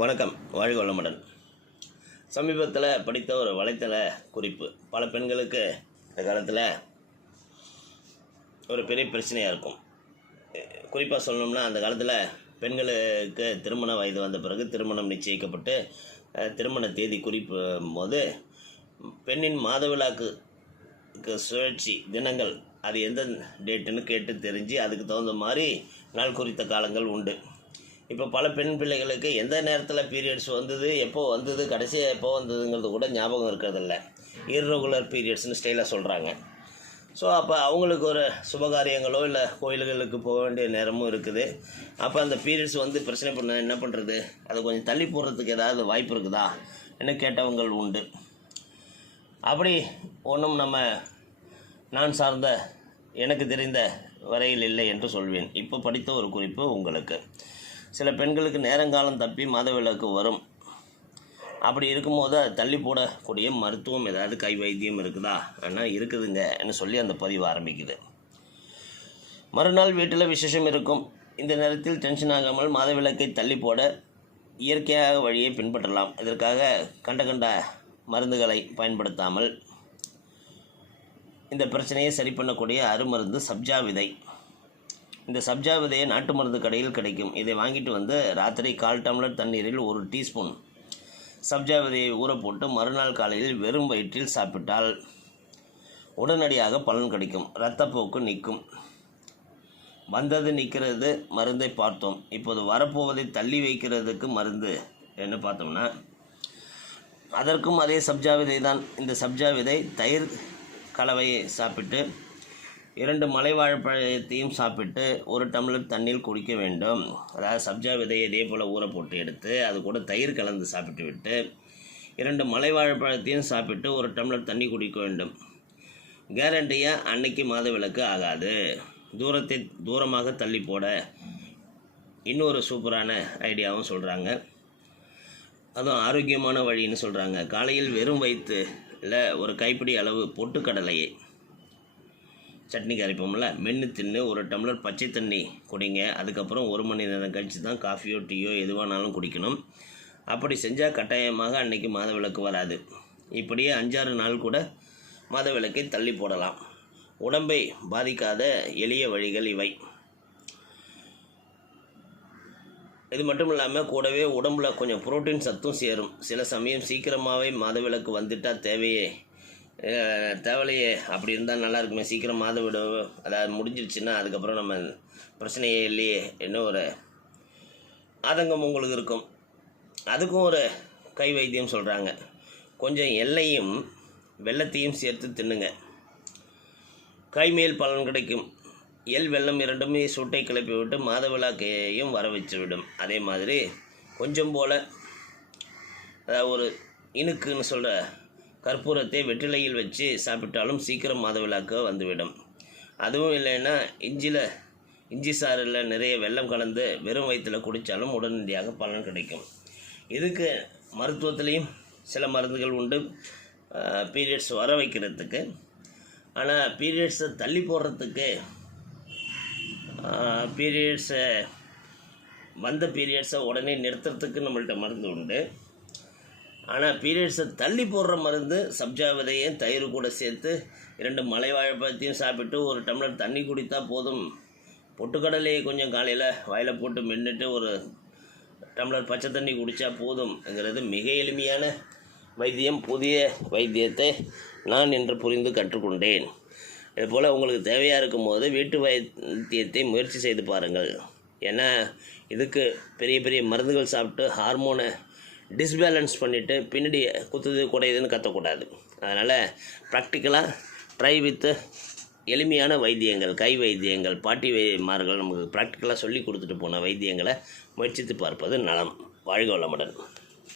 வணக்கம். வாழ்க வளமுடன். சமீபத்தில் படித்த ஒரு வலைத்தள குறிப்பு. பல பெண்களுக்கு இந்த காலத்தில் ஒரு பெரிய பிரச்சனையாக இருக்கும். குறிப்பாக சொல்லணும்னா அந்த காலத்தில் பெண்களுக்கு திருமண வயது வந்த பிறகு திருமணம் நிச்சயிக்கப்பட்டு திருமண தேதி குறிப்பும் போது பெண்ணின் மாதவிழாக்கு சுழற்சி தினங்கள் அது எந்த டேட்டுன்னு கேட்டு தெரிஞ்சு அதுக்கு தகுந்த மாதிரி நாள் குறித்த காலங்கள் உண்டு. இப்போ பல பெண் பிள்ளைகளுக்கு எந்த நேரத்தில் பீரியட்ஸ் வந்தது எப்போ வந்தது கடைசியாக எப்போ வந்ததுங்கிறது கூட ஞாபகம் இருக்கிறதில்ல. இர்ரெகுலர் பீரியட்ஸ்னு ஸ்டைலாக சொல்கிறாங்க ஸோ அப்போ அவங்களுக்கு ஒரு சுபகாரியங்களோ இல்லை கோயில்களுக்கு போக வேண்டிய நேரமும் இருக்குது. அப்போ அந்த பீரியட்ஸ் வந்து பிரச்சனை பண்ண என்ன பண்ணுறது அதை கொஞ்சம் தள்ளி போடுறதுக்கு ஏதாவது வாய்ப்பு இருக்குதா? என்ன கேட்டவங்கள் உண்டு. அப்படி ஒன்றும் நம்ம நான் சார்ந்த எனக்கு தெரிந்த வரையில் இல்லை என்று சொல்வேன். இப்போ படித்த ஒரு குறிப்பு உங்களுக்கு. சில பெண்களுக்கு நேரங்காலம் தப்பி மதவிலக்கு வரும். அப்படி இருக்கும்போது அது தள்ளி போடக்கூடிய மருத்துவம் ஏதாவது கை வைத்தியம் இருக்குதா? ஆனால் இருக்குதுங்கன்னு சொல்லி அந்த பதிவு ஆரம்பிக்குது. மறுநாள் வீட்டில் விசேஷம் இருக்கும். இந்த நேரத்தில் டென்ஷன் ஆகாமல் மதவிலக்கை தள்ளி போட இயற்கையாக வழியை பின்பற்றலாம். இதற்காக கண்ட கண்ட மருந்துகளை பயன்படுத்தாமல் இந்த பிரச்சனையை சரி பண்ணக்கூடிய அருமருந்து சப்ஜா விதை. இந்த சப்ஜா விதையை நாட்டு மருந்து கடையில் கிடைக்கும். இதை வாங்கிட்டு வந்து ராத்திரி கால் டம்ளர் தண்ணீரில் ஒரு டீஸ்பூன் சப்ஜா விதையை ஊற போட்டு மறுநாள் காலையில் வெறும் வயிற்றில் சாப்பிட்டால் உடனடியாக பலன் கிடைக்கும். இரத்தப்போக்கு நிற்கும் வந்தது நிற்கிறது மருந்தை பார்த்தோம். இப்போது வரப்போவதை தள்ளி வைக்கிறதுக்கு மருந்து என்ன பார்த்தோம்னா அதற்கும் அதே சப்ஜா விதை தான் இந்த சப்ஜா விதை தயிர் கலவையை சாப்பிட்டு இரண்டு மலைவாழைப்பழத்தையும் சாப்பிட்டு ஒரு டம்ளர் தண்ணீர் குடிக்க வேண்டும். அதாவது சப்ஜா விதையை இதே போல் ஊற போட்டு எடுத்து அது கூட தயிர் கலந்து சாப்பிட்டு விட்டு இரண்டு மலைவாழைப்பழத்தையும் சாப்பிட்டு ஒரு டம்ளர் தண்ணி குடிக்க வேண்டும். கேரண்டியாக அன்னைக்கு மாதவிலக்கு ஆகாது. தூரத்தை தூரமாக தள்ளி போட இன்னொரு சூப்பரான ஐடியாவும் சொல்கிறாங்க அதுவும் ஆரோக்கியமான வழின்னு சொல்கிறாங்க காலையில் வெறும் வயிற்றுல ஒரு கைப்பிடி அளவு பொட்டுக்கடலையை சட்னி கரைப்போம்ல. மென்று தின்னு ஒரு டம்ளர் பச்சை தண்ணி குடிங்க. அதுக்கப்புறம் ஒரு மணி நேரம் கழித்து தான் காஃபியோ டீயோ எதுவானாலும் குடிக்கணும். அப்படி செஞ்சால் கட்டாயமாக அன்றைக்கி மாத விளக்கு வராது. இப்படியே அஞ்சாறு நாள் கூட மாதவிலக்கை தள்ளி போடலாம். உடம்பை பாதிக்காத எளிய வழிகள் இவை. இது மட்டும் இல்லாமல் கூடவே உடம்புல கொஞ்சம் புரோட்டீன் சத்தும் சேரும். சில சமயம் சீக்கிரமாகவே மாதவிளக்கு வந்துட்டால் தேவையே தேவையில்லையே. அப்படி இருந்தால் நல்லா இருக்குமே. சீக்கிரம் மாதவிட அதாவது முடிஞ்சிருச்சுன்னா அதுக்கப்புறம் நம்ம பிரச்சனையே இல்லையே என்ன ஒரு ஆதங்கம் உங்களுக்கு இருக்கும். அதுக்கும் ஒரு கை வைத்தியம் சொல்கிறாங்க கொஞ்சம் எல்லையும் வெள்ளத்தையும் சேர்த்து தின்னுங்க. கைமேல் பலன் கிடைக்கும். எல் வெள்ளம் இரண்டுமே சூட்டை கிளப்பி விட்டு மாதவிழாக்கையும் வர வச்சு விடும். அதே மாதிரி கொஞ்சம் போல் அதாவது ஒரு இனுக்குன்னு சொல்கிற கற்பூரத்தை வெற்றிலையில் வச்சு சாப்பிட்டாலும் சீக்கிரம் மாதவிழாக்க வந்துவிடும். அதுவும் இல்லைன்னா இஞ்சியில் இஞ்சி சாறில் நிறைய வெள்ளம் கலந்து வெறும் வயிற்றில் குடித்தாலும் உடனடியாக பலன் கிடைக்கும். இதுக்கு மருத்துவத்துலேயும் சில மருந்துகள் உண்டு. பீரியட்ஸ் வர வைக்கிறதுக்கு. ஆனால் பீரியட்ஸை தள்ளி போடுறதுக்கு பீரியட்ஸை வந்த பீரியட்ஸை உடனே நிறுத்துறதுக்கு நம்மள்கிட்ட மருந்து உண்டு. ஆனால் பீரியட்ஸை தள்ளி போடுற மருந்து சப்ஜா விதையும் தயிர் கூட சேர்த்து இரண்டு மலை வாழைப்பழத்தையும் சாப்பிட்டு ஒரு டம்ளர் தண்ணி குடித்தா போதும். பொட்டுக்கடலையை கொஞ்சம் காலையில் வாயில் போட்டு மின்னுட்டு ஒரு டம்ளர் பச்சை தண்ணி குடித்தா போதும்ங்கிறது மிக எளிமையான வைத்தியம். புதிய வைத்தியத்தை நான் இன்று புரிந்து கற்றுக்கொண்டேன். இதுபோல் உங்களுக்கு தேவையாக இருக்கும்போது வீட்டு வைத்தியத்தை முயற்சி செய்து பாருங்கள். ஏன்னா இதுக்கு பெரிய பெரிய மருந்துகள் சாப்பிட்டு ஹார்மோனை டிஸ்பேலன்ஸ் பண்ணிவிட்டு பின்னாடி குத்துது குறையுதுன்னு கத்தக்கூடாது. அதனால் ப்ராக்டிக்கலாக ட்ரை வித்து எளிமையான வைத்தியங்கள் கை வைத்தியங்கள் பாட்டி வைமார்கள் நமக்கு ப்ராக்டிக்கலாக சொல்லி கொடுத்துட்டு போன வைத்தியங்களை முயற்சித்து பார்ப்பது நலம். வாழ்க வளமுடன்.